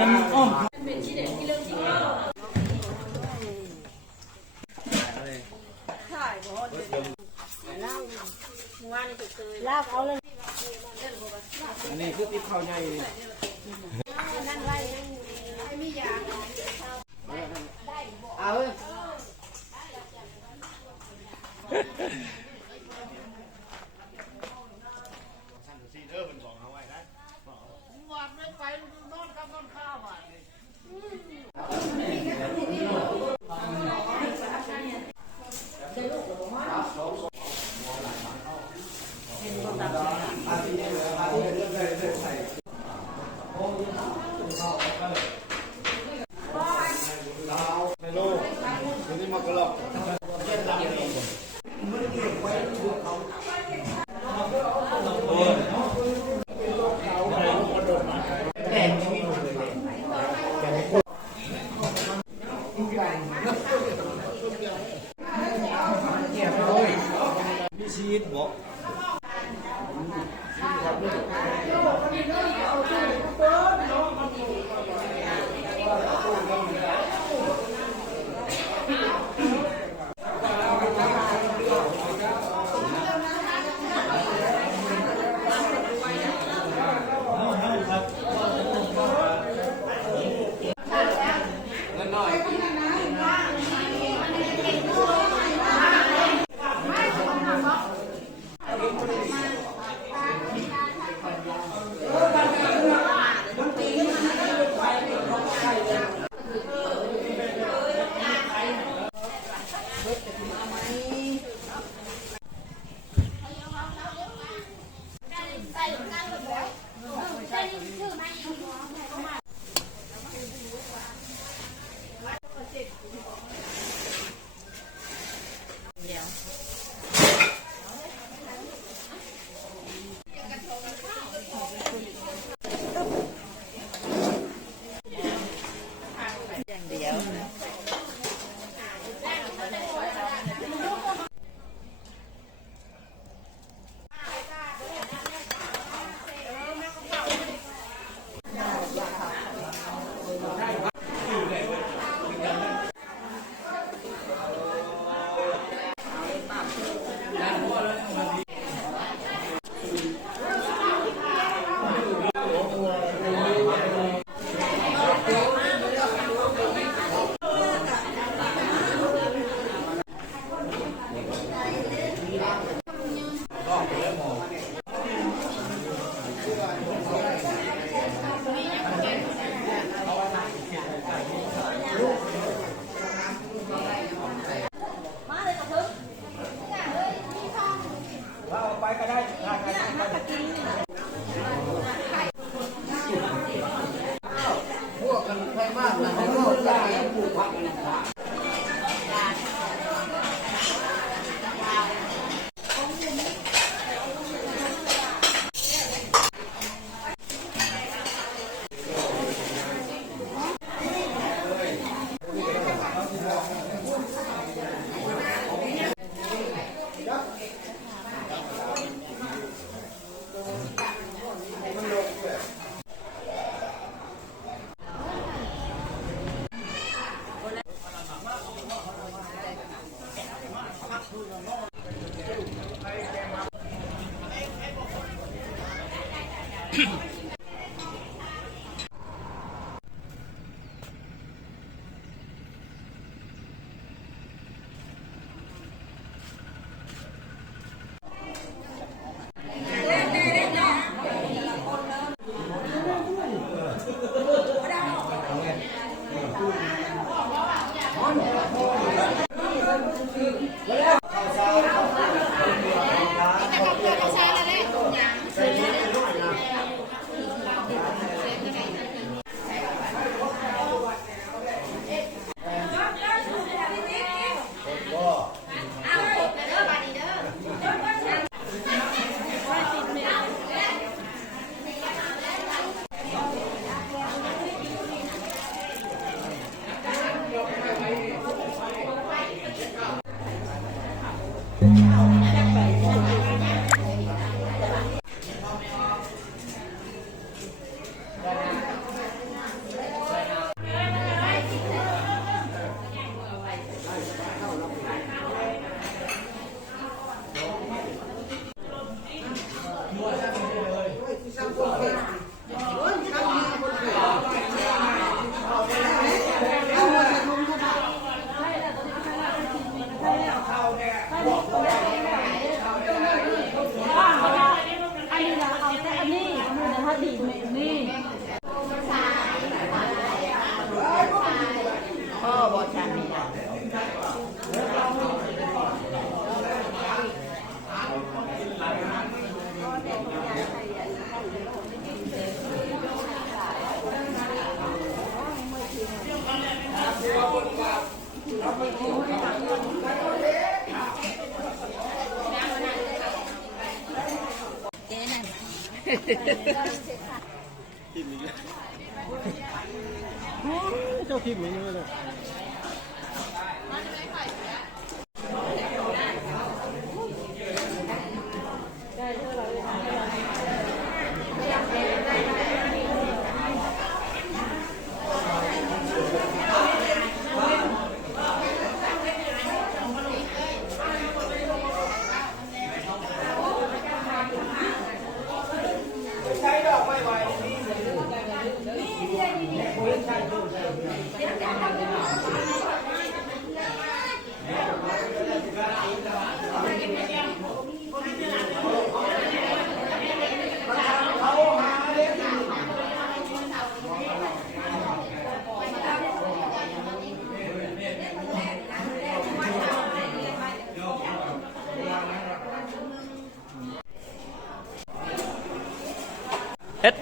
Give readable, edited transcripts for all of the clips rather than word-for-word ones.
น้ำอ้อมอันนี้คือติ๊บข้าวใหญ่เอาเลยมีชีวิตบ่ ฉันนี่นะเจ๊นั่น เจ้าทีมนี้เลย เฮ็ด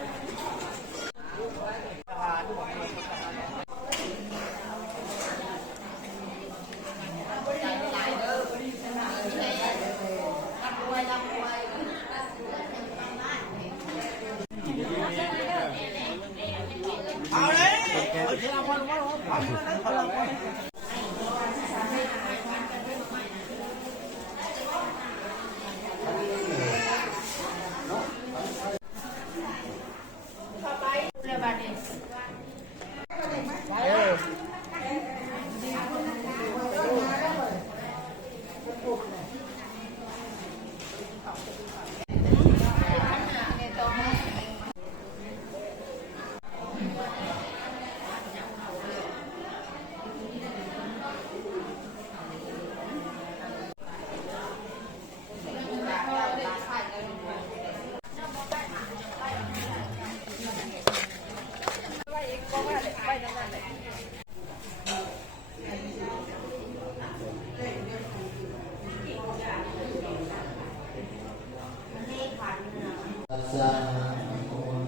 ตัสสะ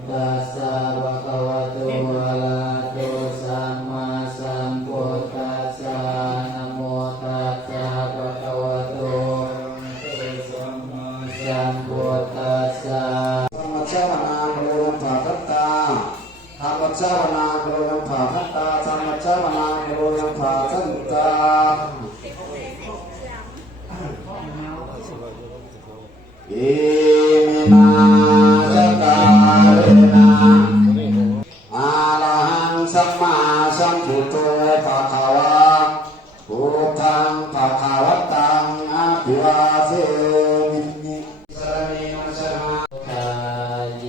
ตัสสะภะคะวะโตอะระหะโตสัมมาสัมพุทธัสสะนะโมตัสสะภะคะวะโตสัมมาสัมพุทธัสสะธรรมชาวนาโลภะทัตตาธรรมชาวนาโลภะทัตตาธรรมชาวนาโลภะทัตตาอิมินา อาระหังสัมมาสัมพุทโธภะคะวะพุทธังภะคะวัตังอะภิวาเทมิสรณังสรณังคาเย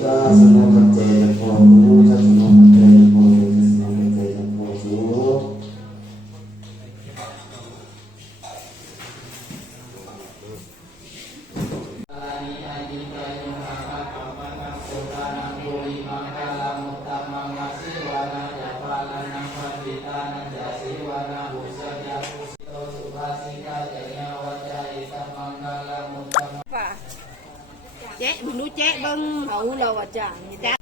สัสสะปัจเจโภตุสัสสะปัจเจโภตุสัสสะปัจเจโภตุเจ๊มึงดูเจ๊เบิ้งเขาเราอ่ะจ้ะนี่จ้ะ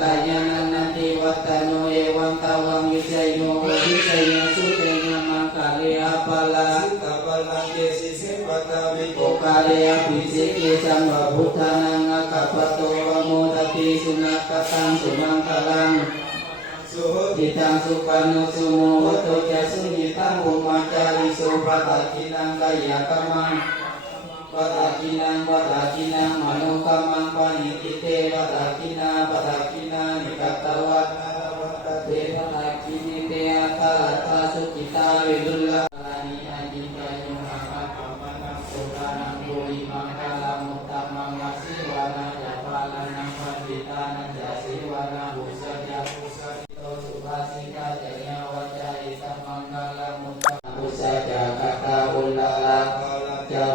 กายานันติวัตโนเอวังตาวังยุจโยวิจโยสุเตนะมังคาเลียปะลาตะปะลังเกสิเสปะตาวิโกกาเลียปิสิกิสัมภพุทธานังอะคะปะโตวะโมทติสุนักตังสุมังคลังสุติตังสุปานุสุโมโหตุจะสุหิตังอุมาจาริสุปะตะกินังกายกรรมังปะตะกินังมโนกรรมังปานิติเตปะตะกินานิกัตตวัตเตปะตะกินิเตอะตะลัตตาสุขิตาวิรุลลาอานิอาจิกายุหะภะคะวะนะโสกานังโกวิมังคาลามุตตะมังมัสสิวานะจะปาลานังปฏิตานังจะสิวานะบุสยะบุสติโตสุภาสิกาจะญาวัจจะอิสัมมังคาลามุตตะบุสยะกะตาอุลลา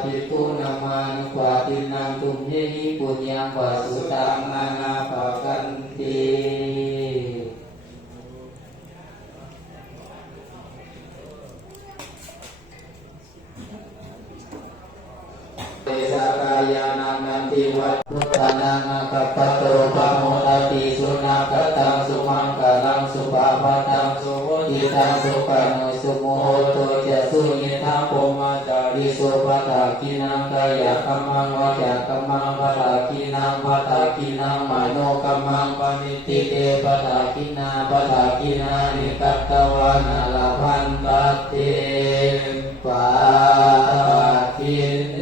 ภิกขุนามานุปาทินังตุมเยหิปุญญังวาสุตังนานาภากันติเตสะกายานังนันติวัตถุตานังอาคัปปะโตปะโมทติสุนัขตังสุมังกลังสุปาปะตังสุโหติตังสุปะโนสุโมโหโตจะสุญิทังโพมาจาริสุปะทากินังกายกัมมังวาจากัมมังปะทากินังปะทากินังมโนกัมมังปณิติเตปะทากินาปะทากินานิกัตตวานาลาภันตัตเตปาทิเน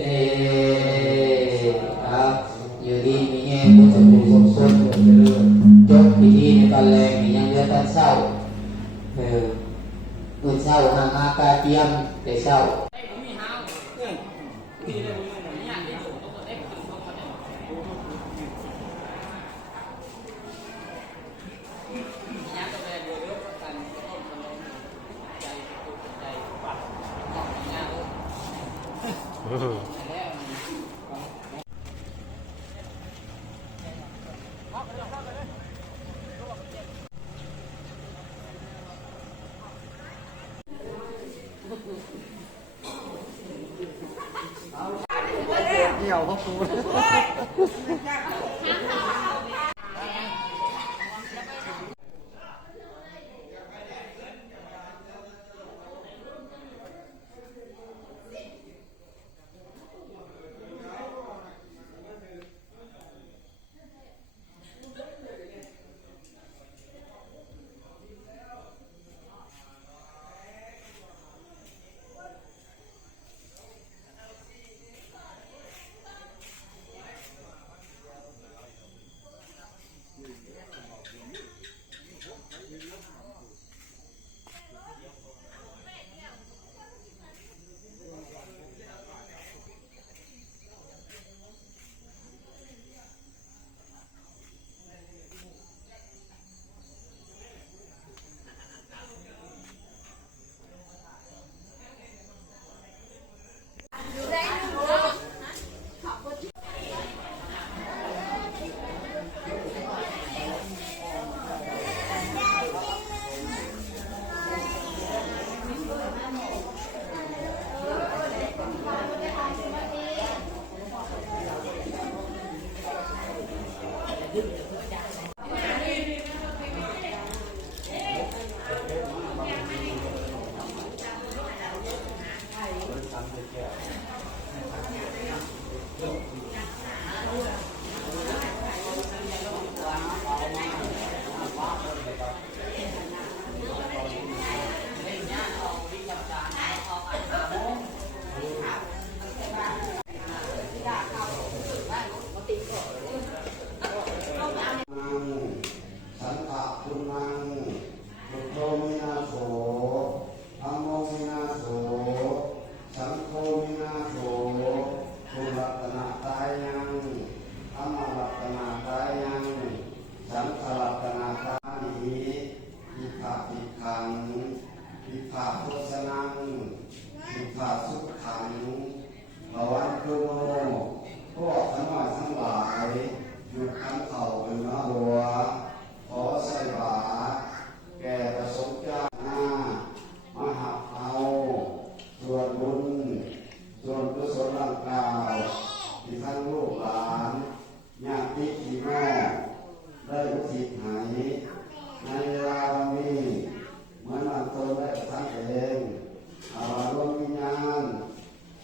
อยู่ดีมีแง่พุทธบุญสมสมจบพิธีในการแรงมียังเดือดเศร้าอุ่นเศร้าหางอากาเทียมแต่เศร้าเหี่ยวพ่อครู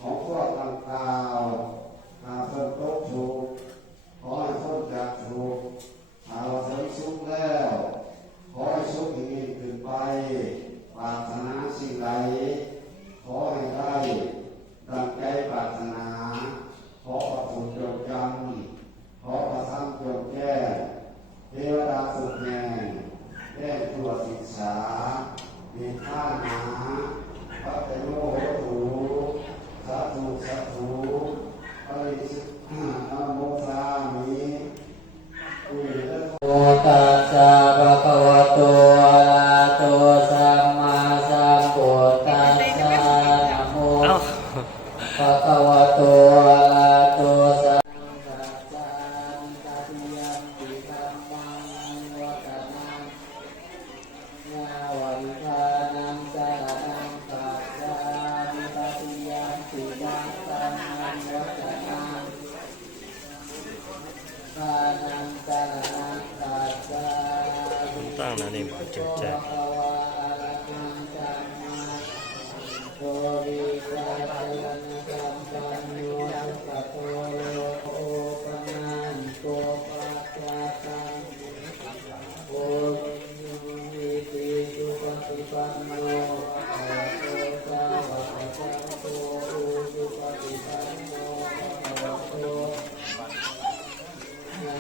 ของพวกต่างๆหากเพิ่มโตถูก ภะคะวะโตอะระหะโตสัมมาสัมพุทธัสสะตติยัมปิธัมมังวัฏฏังญาวันทานังสารนังกัจฉามิตติยัมปิธัมมังวัฏฏังทานังสารนังกัจฉามิ ตั้งนะนี่มาจุดแจก โตวิปัสสนาสัมปันโนสัพพะโลโอปนันโตปัจจตังโอวิติสุปฏิปันโนภะคะวะโตสาวกสังโฆสุปฏิปันโนภะคะวะโตนา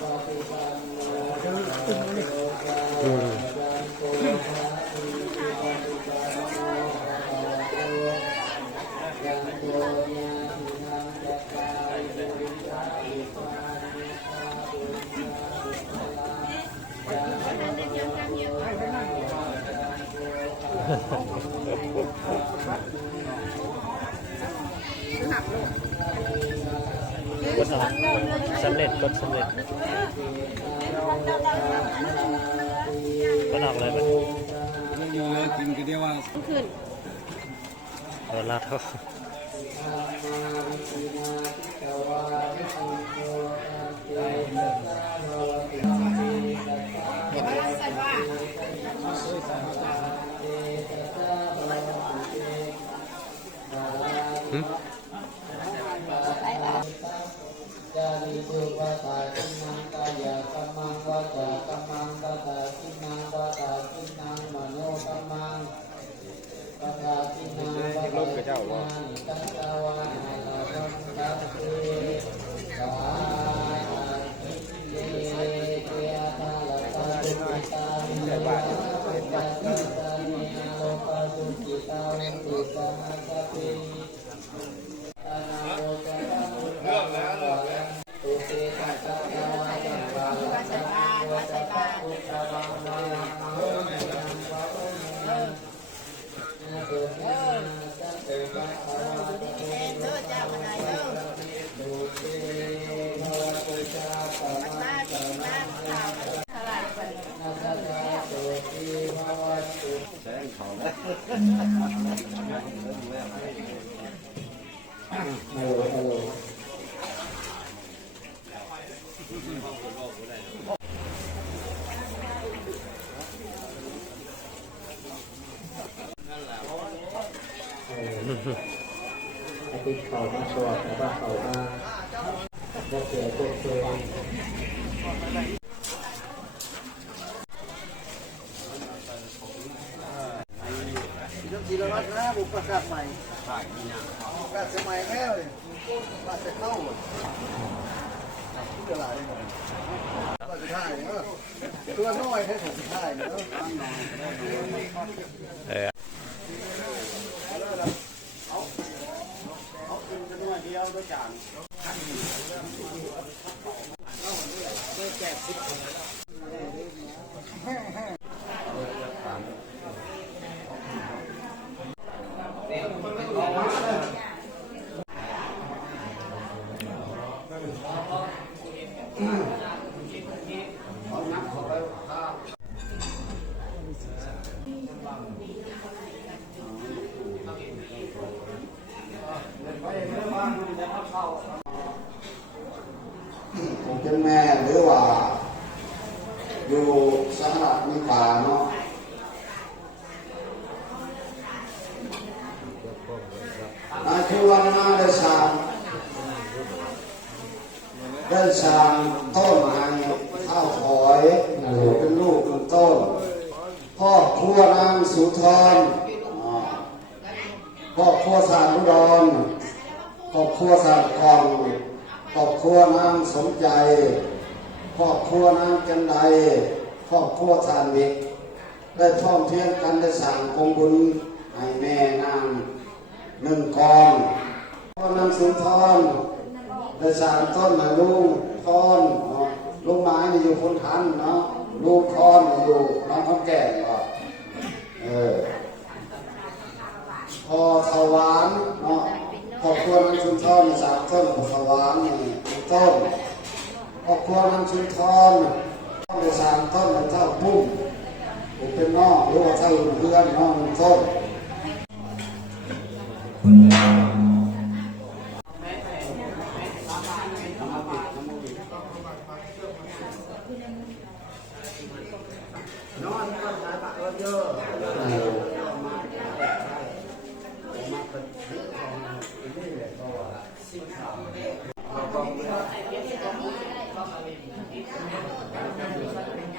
ปฏิปันโนภะคะวะโตสาวกสังโฆภะอิสุปฏิปันโนยังโตญาตินังจัตตาริปุริสาวิปานิสาปุริสาวิปลายังโตญาตินังจัตตาริปุริสาวิปานิสา สำเร็จกดสำเร็จก็นอกเลยมัน อยู่เลยกินกันเดียวว่า ขึ้น ลาดเขา จาริสุปตาทินังกายกัมมังวาจากัมมังตตาทินังวาตาทินังมโนกัมมังวาตาทินังวาตาทินังตัสสาวานาลังตัสเตสาธิเยเตอะตาลตาสุขิตาวิญญาณปัจจัตตานิโลกาสุขิตาวิติสานาสเปอานาโลกะมุตตะตุเตตัสสะวะจัมปาลตัสสะวะจัตตาอุตตะวังวะโมยังวะโมยังนะตุเตนะสัตเตภะคะวะโตตุเตภะวะตุชาปะมังสะมังนะสัตตะโตติภะวะตุแสงเขาแล้วฮัลโหลฮัลโหลไอ้ที่เขามาสอบแล้วก็เขามาพวกเสือพวกเสือ ทีละรัฐนะบุกประกาศใหม่ประกาศสมัยแม่เลยว่าจะเข้าที่ตลาดเลยว่าจะท่ายเนอะตัวน้อยแค่ถูกท่ายเนอะเอากินกันหน่อยเดียวด้วยจานผมเป็นแม่หรือว่าอยู่สหรัฐอเมริกาเนาะนายคือวันนาได้สร้างต้นไม้ข้าวถอยเป็นลูกเป็นต้นพ่อครัวนางสุธรพ่อครัวสารอุดรพ่อครัวสารกองครอบครัวนางสมใจครอบครัวนางกันใดครอบครัวสานวิกได้พร้อมเพียงกันได้สั่งกองบุญให้แม่นางหนึ่งกองพ่อนางสุนทรได้สั่งต้นให้ลุงทอนลุงไม้นี่อยู่คนทันเนาะลูกทอนอยู่น้องข้าวแก่ก็พอสวรรค์เนาะ ครอบครัวนั้นชุนทรใน3 ต้นขวานนี่1 ต้นครอบครัวนั้นชุนทรใน3 ต้นเท่าปุ้มเป็นน้องหรือว่าเท่าเพื่อนน้อง1 ต้น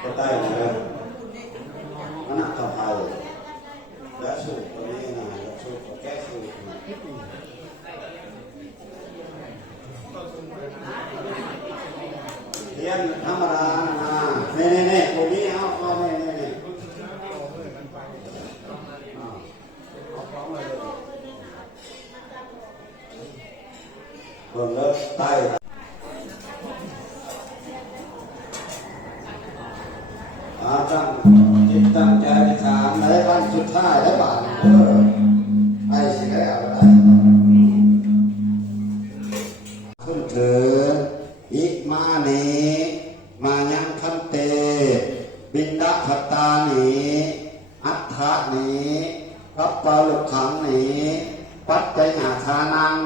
ก็ได้นะมันน่าต่อไปและสูตรตัวนี้นะและสูตรแก้สูตรเรียนธรรมดานะนี่ตัวนี้เอานี่คนเลิกใต้ตั้งจิตตั้งใจในฐานในวันสุดท้ายและบาทไอ้สิได้อะไรขึ้นเถิดอิมานีมายังคันเตบินดาภัตตานีอัฏฐานีกัปปะลุกขังนีปัจจัยหาทานัง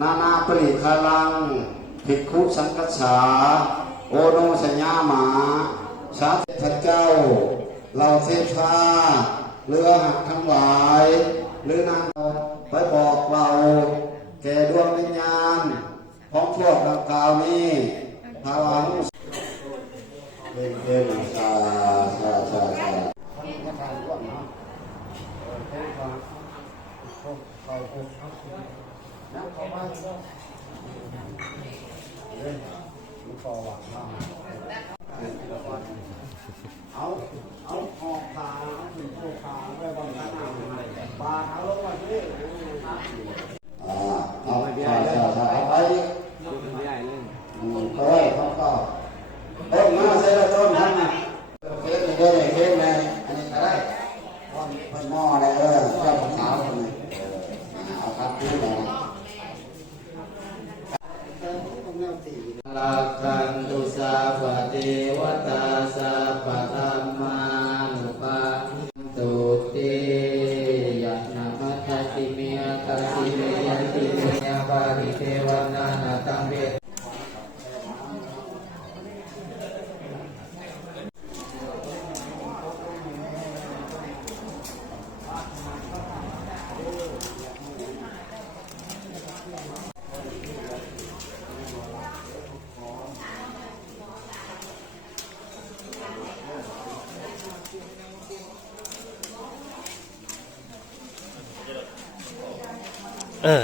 นานาปริคารังภิกขุสังฆฉาโอโนสัญญามาสาธุพระเจ้าเราเทพฟ้าเรือหักทั้งหลายหรือนางไปบอกเราแก่ดวงวิญญาณของพวกดังกล่าวนี้ภาวังเป็นซาเอาหอกขาถึงโคขาไว้บนหน้าปลาเอาลงมาที่เอาไปใหญ่เลยเอาไปใหญ่เลยเขาก็ต้นมาใส่ต้นนั่นนะเค้กนี่ได้เค้กเลยอันนี้ก็ได้คนหม้อเลยเจ้าขาวคนนี้เอาครับที่ไหนลาคันตุสาปเทวตาสัพพะธัมมานุภาตุติยะนะมัทติเมตติเมยันติเมยะปาริเทวนานาตังเว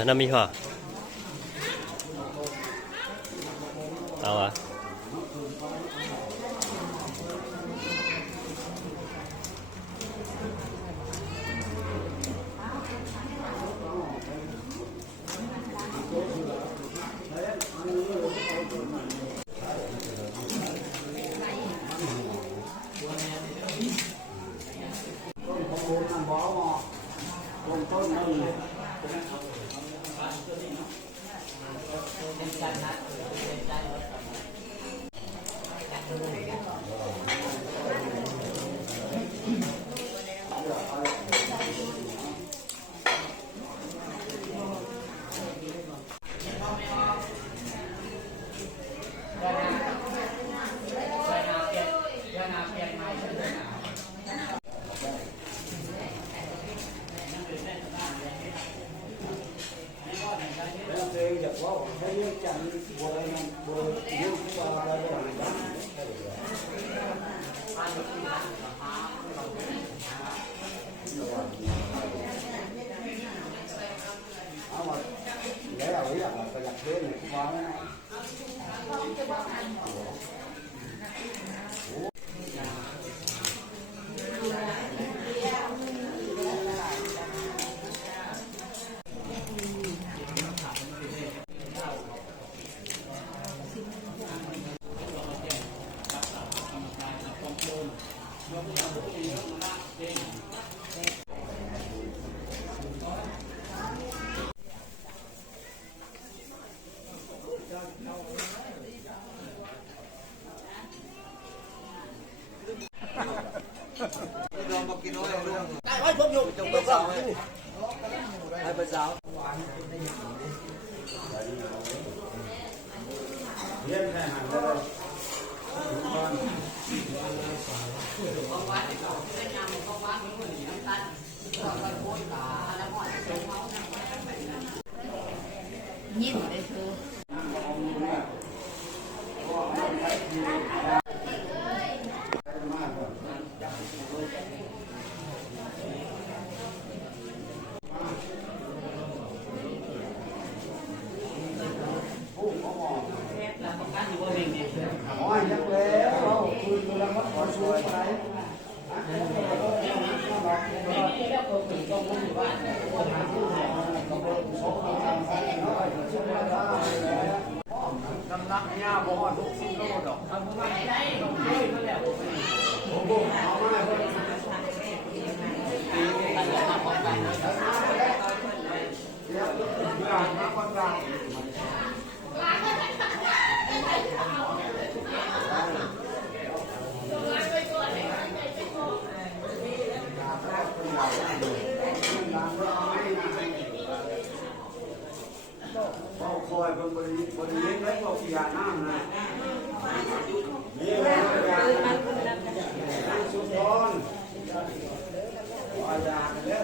น้ำมีห่อเอาวะ ให้เป็นสาวเลี้ยงแค่หันเลย ยิ้มเลยเธอ อ๋อยังแล้วคุยกันแล้วขอช่วยไหมน้ำหนักเนี่ยบอกว่าทุกสิ่งก็หมดดอกเอามาพ่อคอยเป็นบริเวณและพวกยาน้ำนะนี่แหละนั่งสุดร้อนยาเนี่ย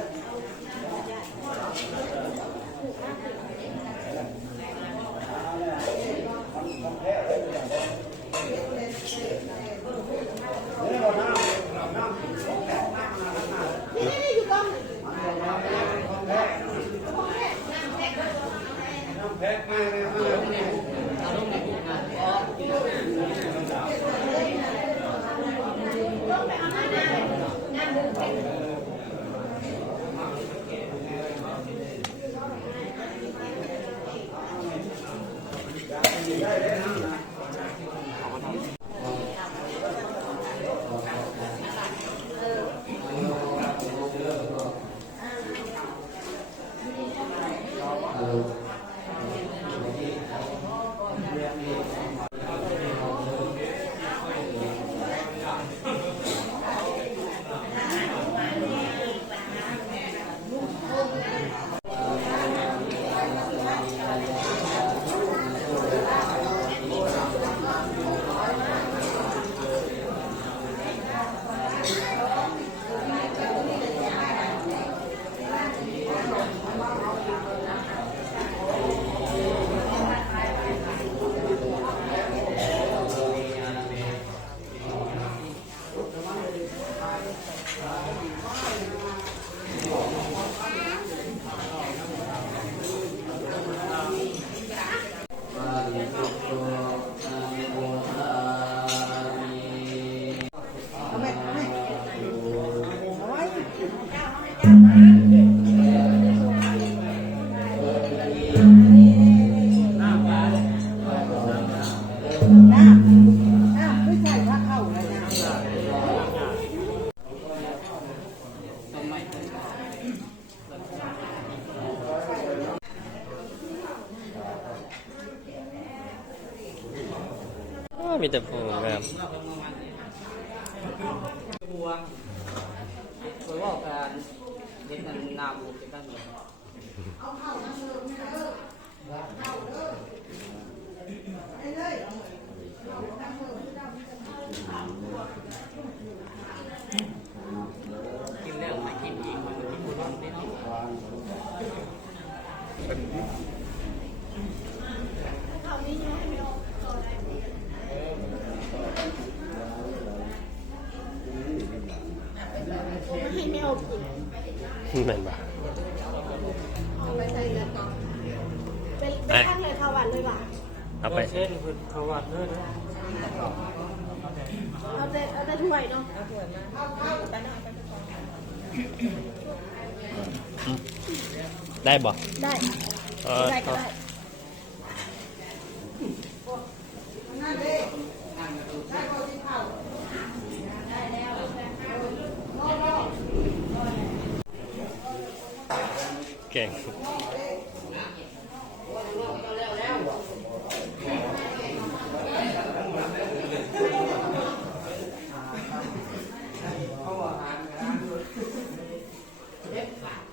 แพ็คมาเลยมีแต่ผู้งาม บัวเคยว่าการเด็กนั้นนามบุกกันเลยกินแล้วมากินอีกมันกินบุญนิดนึง ให้แมวกิน แม่นบ่ เอาไปใส่กระป๋องเป็นข้างเลยข้าวหวานเลยว่ะ เอาไป เช่นคือเขาวัดด้วยนะ เอาแต่ถ้วยเนาะ ได้บ่ ได้ ได้ก็ได้ เก่ง เด็กขาด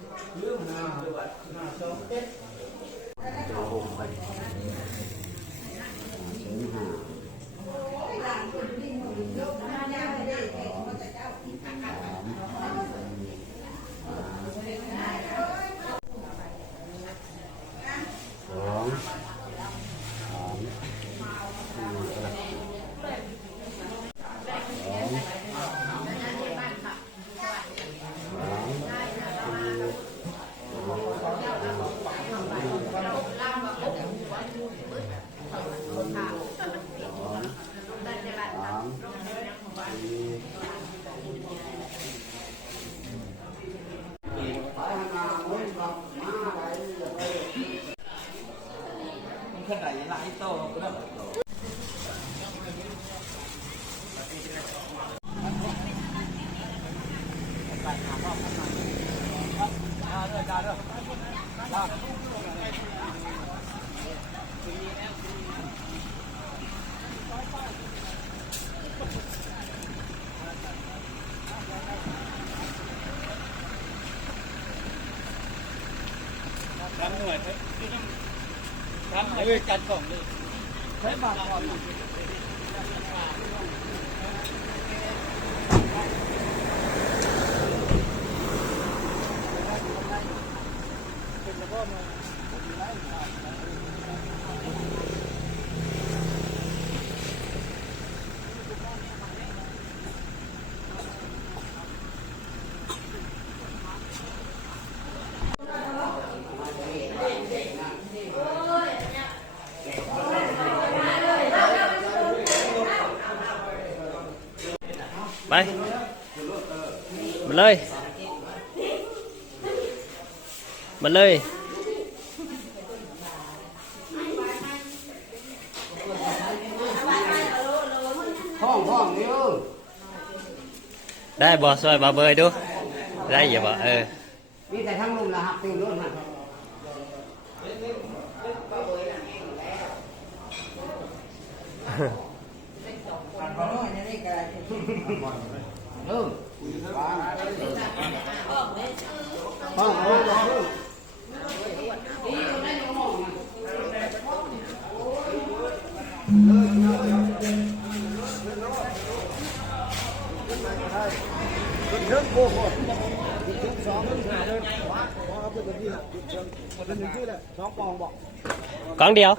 ไปมาเลยมาเลยห้องนี่ ได้บ่ซอยบ่เบยดูได้อย่าบ่มีแต่ทั้งลุมละหักตื่นรุ่นฮะกองเดียว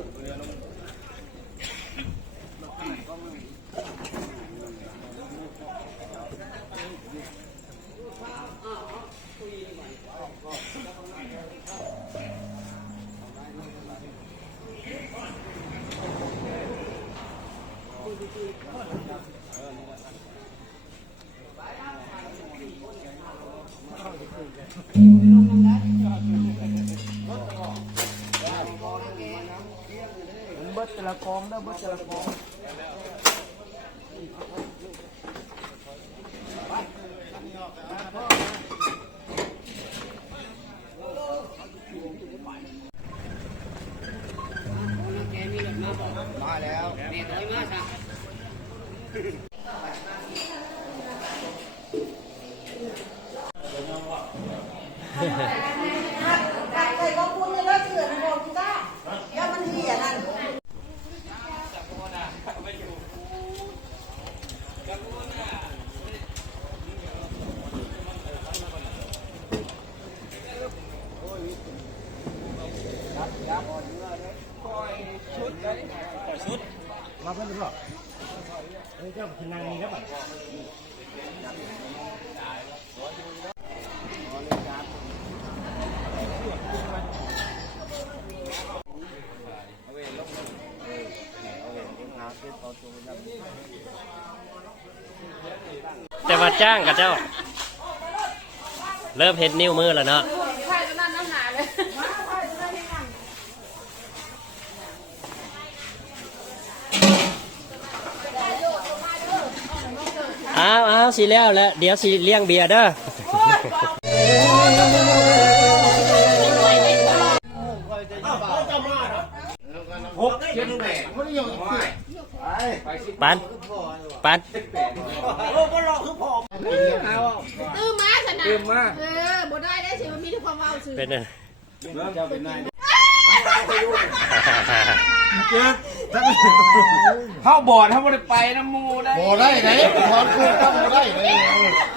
เบิดแต่ละกองได้เบิดแต่ละกอง มาแล้วแม่ถอยมาซะ ใครก็พูดเลยว่าเสือนะบอกพี่ต้าแล้วมันเหี้ยนั่น มาเพิ่มหรือเปล่าเจ้าพนังนี่ครับแต่ว่าจ้างกับเจ้าเริ่มเห็นนิ้วมือแล้วเนาะ ใช่แล้วนั่นน้ำหนาเลย อ้าวสิแล้วแล้วเดี๋ยวสิเลี้ยงเบียร์เด้อ ปันปัน ตื้อม้าชนะตื้อม้าบ่ได้ได้สิมันมีแต่ความเอาสื่อ เป็นไง เจ้าเป็นนาย เ เจ็ดทั้ง เข้าบอดเขาไม่ได้ไปน้ำมูได้ บ่ได้ไหนถอนคืนก็บ่ได้ไหน